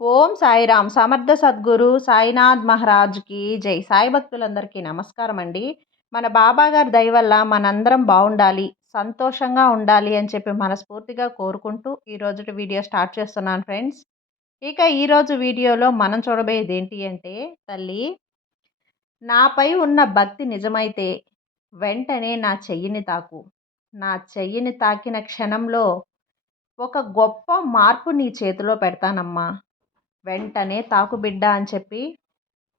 ఓం సాయిరామ్ సమర్థ సద్గురు సాయినాథ్ మహారాజ్కి జై. సాయి భక్తులందరికీ నమస్కారం అండి. మన బాబా గారి దయ వల్ల మనందరం బాగుండాలి, సంతోషంగా ఉండాలి అని చెప్పి మనస్ఫూర్తిగా కోరుకుంటూ ఈరోజు వీడియో స్టార్ట్ చేస్తున్నాను ఫ్రెండ్స్. ఇక ఈరోజు వీడియోలో మనం చూడబోయేది ఏంటి అంటే, తల్లి నాపై ఉన్న భక్తి నిజమైతే వెంటనే నా చెయ్యిని తాకు. నా చెయ్యిని తాకిన క్షణంలో ఒక గొప్ప మార్పు నీ చేతిలో పెడతానమ్మా. వెంటనే తాకు బిడ్డ అని చెప్పి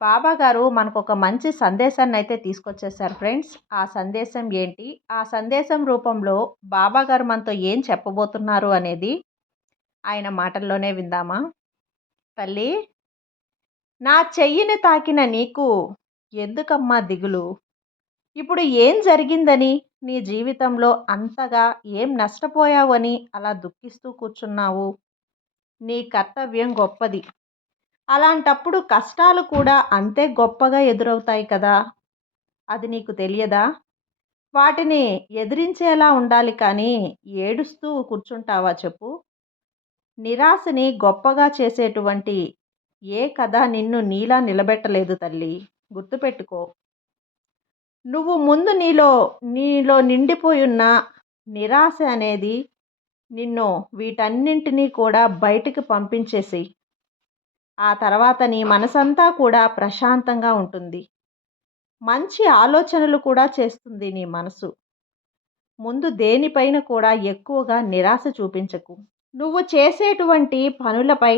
బాబా గారు మనకు ఒక మంచి సందేశాన్ని అయితే తీసుకొచ్చేసారు ఫ్రెండ్స్. ఆ సందేశం ఏంటి, ఆ సందేశం రూపంలో బాబా గారు మనతో ఏం చెప్పబోతున్నారు అనేది ఆయన మాటల్లోనే విందామా. తల్లి, నా చెయ్యిని తాకిన నీకు ఎందుకమ్మా దిగులు? ఇప్పుడు ఏం జరిగిందని, నీ జీవితంలో అంతగా ఏం నష్టపోయావని అలా దుఃఖిస్తూ కూర్చున్నావు? నీ కర్తవ్యం గొప్పది. అలాంటప్పుడు కష్టాలు కూడా అంతే గొప్పగా ఎదురవుతాయి కదా. అది నీకు తెలియదా? వాటిని ఎదిరించేలా ఉండాలి కానీ ఏడుస్తూ కూర్చుంటావా చెప్పు? నిరాశని గొప్పగా చేసేటువంటి ఏ కథ నిన్ను నీలా నిలబెట్టలేదు తల్లి. గుర్తుపెట్టుకో. నువ్వు ముందు నీలో నీలో నిండిపోయున్న నిరాశ అనేది నిన్ను వీటన్నింటినీ కూడా బయటికి పంపించేసి ఆ తర్వాత నీ మనసంతా కూడా ప్రశాంతంగా ఉంటుంది. మంచి ఆలోచనలు కూడా చేస్తుంది నీ మనసు. ముందు దేనిపైన కూడా ఎక్కువగా నిరాశ చూపించకు. నువ్వు చేసేటువంటి పనులపై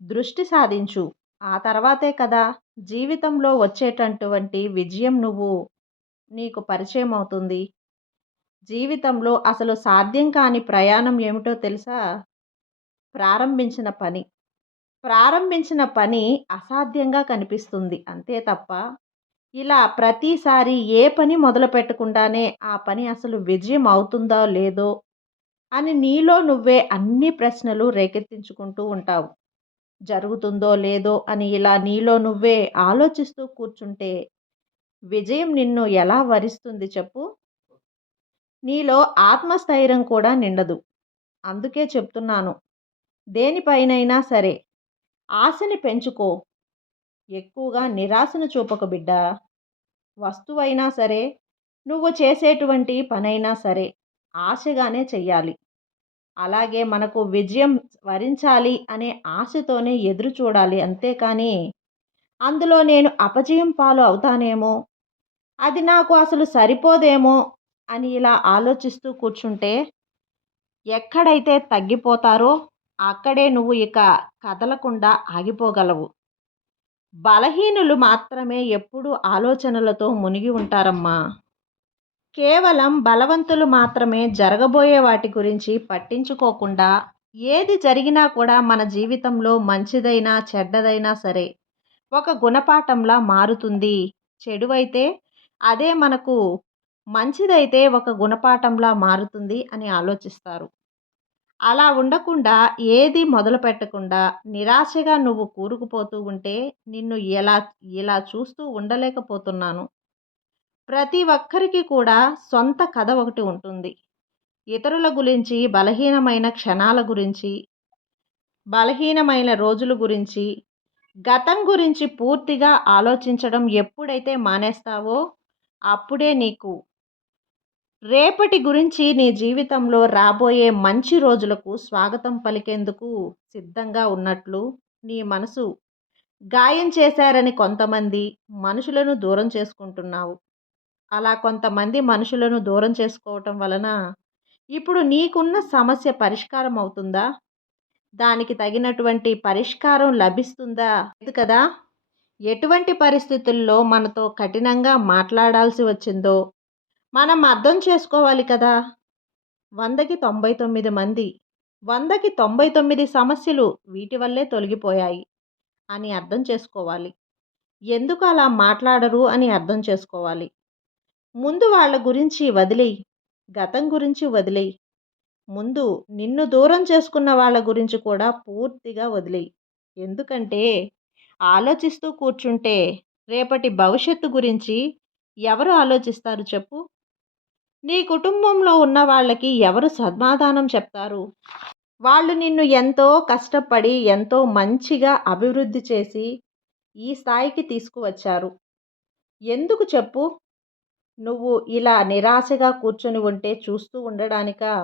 దృష్టి సాధించు. ఆ తర్వాతే కదా జీవితంలో వచ్చేటటువంటి విజయం నీకు పరిచయం అవుతుంది. జీవితంలో అసలు సాధ్యం కాని ప్రయాణం ఏమిటో తెలుసా? ప్రారంభించిన పని అసాధ్యంగా కనిపిస్తుంది అంతే తప్ప, ఇలా ప్రతిసారి ఏ పని మొదలు పెట్టకుండానే ఆ పని అసలు విజయం అవుతుందో లేదో అని నీలో నువ్వే అన్ని ప్రశ్నలు రేకెత్తించుకుంటూ ఉంటావు. జరుగుతుందో లేదో అని ఇలా నీలో నువ్వే ఆలోచిస్తూ కూర్చుంటే విజయం నిన్ను ఎలా వరిస్తుంది చెప్పు? నీలో ఆత్మస్థైర్యం కూడా నిండదు. అందుకే చెప్తున్నాను, దేనిపైనైనా సరే ఆశని పెంచుకో. ఎక్కువగా నిరాశను చూపకు బిడ్డా. వస్తువైనా సరే, నువ్వు చేసేటువంటి పనైనా సరే ఆశగానే చెయ్యాలి. అలాగే మనకు విజయం వరించాలి అనే ఆశతోనే ఎదురు చూడాలి. అంతేకాని అందులో నేను అపజయం పాలు అవుతానేమో, అది నాకు అసలు సరిపోదేమో అని ఇలా ఆలోచిస్తూ కూర్చుంటే ఎక్కడైతే తగ్గిపోతారో అక్కడే నువ్వు ఇక కదలకుండా ఆగిపోగలవు. బలహీనులు మాత్రమే ఎప్పుడూ ఆలోచనలతో మునిగి ఉంటారమ్మా. కేవలం బలవంతులు మాత్రమే జరగబోయే వాటి గురించి పట్టించుకోకుండా ఏది జరిగినా కూడా మన జీవితంలో మంచిదైనా చెడ్డదైనా సరే ఒక గుణపాఠంలా మారుతుంది. చెడువైతే అదే మనకు, మంచిదైతే ఒక గుణపాఠంలా మారుతుంది అని ఆలోచిస్తారు. అలా ఉండకుండా ఏది మొదలు పెట్టకుండా నిరాశగా నువ్వు కూరుకుపోతూ ఉంటే నిన్ను ఇలా చూస్తూ ఉండలేకపోతున్నాను. ప్రతి ఒక్కరికి కూడా సొంత కథ ఒకటి ఉంటుంది. ఇతరుల గురించి, బలహీనమైన క్షణాల గురించి, బలహీనమైన రోజుల గురించి, గతం గురించి పూర్తిగా ఆలోచించడం ఎప్పుడైతే మానేస్తావో అప్పుడే నీకు రేపటి గురించి, నీ జీవితంలో రాబోయే మంచి రోజులకు స్వాగతం పలికేందుకు సిద్ధంగా ఉన్నట్లు నీ మనసు గాయం చేశారని కొంతమంది మనుషులను దూరం చేసుకుంటున్నావు. అలా కొంతమంది మనుషులను దూరం చేసుకోవటం వలన ఇప్పుడు నీకున్న సమస్య పరిష్కారం అవుతుందా? దానికి తగినటువంటి పరిష్కారం లభిస్తుందా? లేదు కదా. ఎటువంటి పరిస్థితుల్లో మనతో కఠినంగా మాట్లాడాల్సి వచ్చిందో మనం అర్థం చేసుకోవాలి కదా. 100కి 99 మంది, 100కి 99 సమస్యలు వీటి వల్లే తొలగిపోయాయి అని అర్థం చేసుకోవాలి. ఎందుకు అలా మాట్లాడరు అని అర్థం చేసుకోవాలి. ముందు వాళ్ళ గురించి వదిలేయి, గతం గురించి వదిలేయి. ముందు నిన్ను దూరం చేసుకున్న వాళ్ళ గురించి కూడా పూర్తిగా వదిలేయి. ఎందుకంటే ఆలోచిస్తూ కూర్చుంటే రేపటి భవిష్యత్తు గురించి ఎవరు ఆలోచిస్తారు చెప్పు? నీ కుటుంబంలో ఉన్న వాళ్ళకి ఎవరు సమాధానం చెప్తారు? వాళ్ళు నిన్ను ఎంతో కష్టపడి, ఎంతో మంచిగా అభివృద్ధి చేసి, ఈ స్థాయికి తీసుకువచ్చారు. ఎందుకు చెప్పు? నువ్వు ఇలా నిరాశగా కూర్చొని ఉంటే చూస్తూ ఉండడానికా?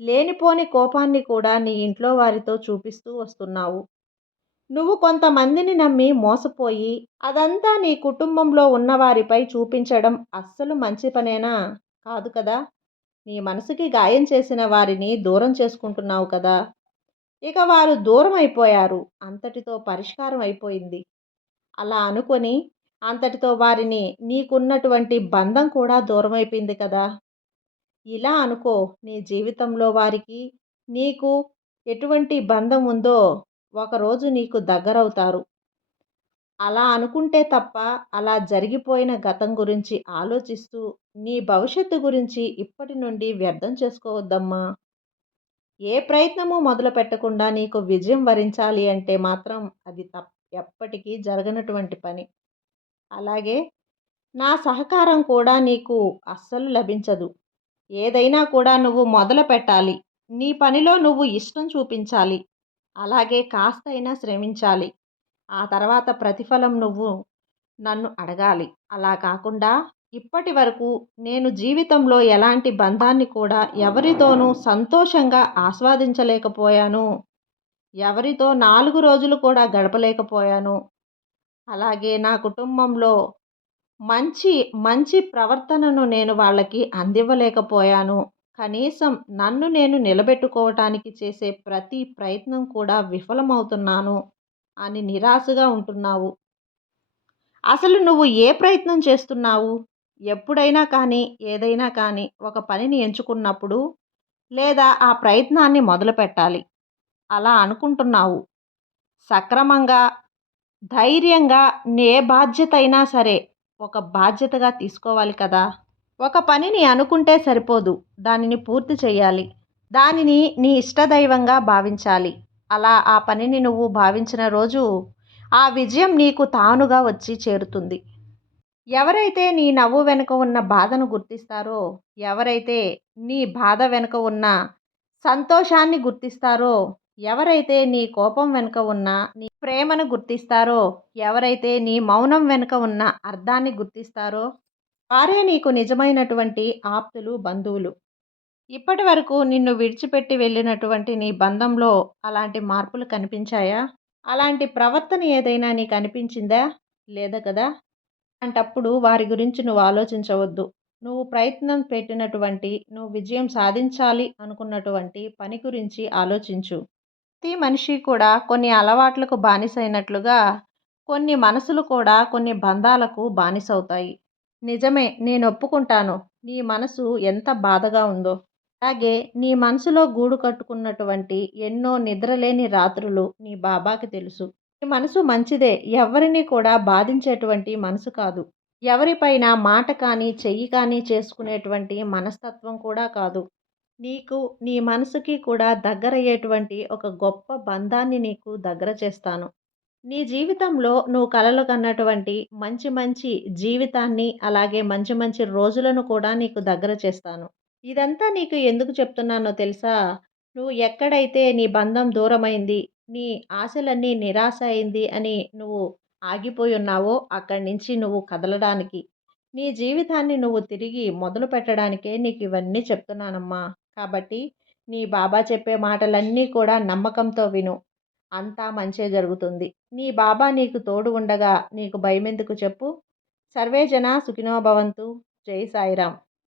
లేనిపోని కోపాన్ని కూడా నీ ఇంట్లో వారితో చూపిస్తూ వస్తున్నావు. నువ్వు కొంతమందిని నమ్మి మోసపోయి, అదంతా నీ కుటుంబంలో ఉన్నవారిపై చూపించడం అస్సలు మంచి పనేనా? కాదు కదా! నీ మనసుకి గాయం చేసిన వారిని దూరం చేసుకుంటున్నావు కదా! ఇక వారు దూరం అయిపోయారు. అంతటితో పరిష్కారం అయిపోయింది. అలా అనుకొని, అంతటితో వారిని నీకున్నటువంటి బంధం కూడా దూరమైపోయింది కదా! ఇలా అనుకో, నీ జీవితంలో వారికి, నీకు ఎటువంటి బంధం ఉందో ఒకరోజు నీకు దగ్గరవుతారు. అలా అనుకుంటే తప్ప, అలా జరిగిపోయిన గతం గురించి ఆలోచిస్తూ, నీ భవిష్యత్తు గురించి ఇప్పటి నుండి వ్యర్థం చేసుకోవద్దమ్మా. ఏ ప్రయత్నము మొదలుపెట్టకుండా నీకు విజయం వరించాలి అంటే మాత్రం అది ఎప్పటికీ జరగనటువంటి పని. అలాగే నా సహకారం కూడా నీకు అస్సలు లభించదు. ఏదైనా కూడా నువ్వు మొదలుపెట్టాలి. నీ పనిలో నువ్వు ఇష్టం చూపించాలి. అలాగే కాస్తైనా శ్రమించాలి. ఆ తర్వాత ప్రతిఫలం నువ్వు నన్ను అడగాలి. అలా కాకుండా ఇప్పటి వరకు నేను జీవితంలో ఎలాంటి బంధాన్ని కూడా ఎవరితోనూ సంతోషంగా ఆస్వాదించలేకపోయాను. ఎవరితో 4 రోజులు కూడా గడపలేకపోయాను. అలాగే నా కుటుంబంలో మంచి మంచి ప్రవర్తనను నేను వాళ్ళకి అందివ్వలేకపోయాను. కనీసం నన్ను నేను నిలబెట్టుకోవటానికి చేసే ప్రతి ప్రయత్నం కూడా విఫలమవుతున్నాను అని నిరాశగా ఉంటున్నావు. అసలు నువ్వు ఏ ప్రయత్నం చేస్తున్నావు? ఎప్పుడైనా కానీ, ఏదైనా కానీ ఒక పనిని ఎంచుకున్నప్పుడు లేదా ఆ ప్రయత్నాన్ని మొదలుపెట్టాలి. అలా అనుకుంటున్నావు. సక్రమంగా, ధైర్యంగా ఏ బాధ్యతైనా సరే ఒక బాధ్యతగా తీసుకోవాలి కదా! ఒక పనిని అనుకుంటే సరిపోదు. దానిని పూర్తి చేయాలి. దానిని నీ ఇష్టదైవంగా భావించాలి. అలా ఆ పనిని నువ్వు భావించిన రోజు ఆ విజయం నీకు తానుగా వచ్చి చేరుతుంది. ఎవరైతే నీ నవ్వు వెనుక ఉన్న బాధను గుర్తిస్తారో, ఎవరైతే నీ బాధ వెనుక ఉన్న సంతోషాన్ని గుర్తిస్తారో, ఎవరైతే నీ కోపం వెనుక ఉన్న నీ ప్రేమను గుర్తిస్తారో, ఎవరైతే నీ మౌనం వెనుక ఉన్న అర్థాన్ని గుర్తిస్తారో, వారే నీకు నిజమైనటువంటి ఆప్తులు, బంధువులు. ఇప్పటి వరకు నిన్ను విడిచిపెట్టి వెళ్ళినటువంటి నీ బంధంలో అలాంటి మార్పులు కనిపించాయా? అలాంటి ప్రవర్తన ఏదైనా నీకు అనిపించిందా? లేదు కదా! అలాంటప్పుడు వారి గురించి నువ్వు ఆలోచించవద్దు. నువ్వు ప్రయత్నం పెట్టినటువంటి, నువ్వు విజయం సాధించాలి అనుకున్నటువంటి పని గురించి ఆలోచించు. ప్రతి మనిషి కూడా కొన్ని అలవాట్లకు బానిసైనట్లుగా, కొన్ని మనసులు కూడా కొన్ని బంధాలకు బానిసవుతాయి. నిజమే, నేను ఒప్పుకుంటాను. నీ మనసు ఎంత బాధగా ఉందో. అలాగే నీ మనసులో గూడు కట్టుకున్నటువంటి ఎన్నో నిద్రలేని రాత్రులు నీ బాబాకి తెలుసు. నీ మనసు మంచిదే. ఎవరిని కూడా బాధించేటువంటి మనసు కాదు. ఎవరిపైన మాట కానీ, చెయ్యి కానీ చేసుకునేటువంటి మనస్తత్వం కూడా కాదు. నీకు, నీ మనసుకి కూడా దగ్గరయ్యేటువంటి ఒక గొప్ప బంధాన్ని నీకు దగ్గర చేస్తాను. నీ జీవితంలో నువ్వు కలలు కన్నటువంటి మంచి మంచి జీవితాన్ని, అలాగే మంచి మంచి రోజులను కూడా నీకు దగ్గర చేస్తాను. ఇదంతా నీకు ఎందుకు చెప్తున్నానో తెలుసా? నువ్వు ఎక్కడైతే నీ బంధం దూరమైంది, నీ ఆశలన్నీ నిరాశ అయింది అని నువ్వు ఆగిపోయి ఉన్నావో అక్కడి నుంచి నువ్వు కదలడానికి, నీ జీవితాన్ని నువ్వు తిరిగి మొదలుపెట్టడానికే నీకు ఇవన్నీ చెప్తున్నానమ్మా. కాబట్టి నీ బాబా చెప్పే మాటలన్నీ కూడా నమ్మకంతో విను. అంతా మంచే జరుగుతుంది. నీ బాబా నీకు తోడు ఉండగా నీకు భయమెందుకు చెప్పు? సర్వే జన సుఖినో భవంతు. జై సాయిరాం.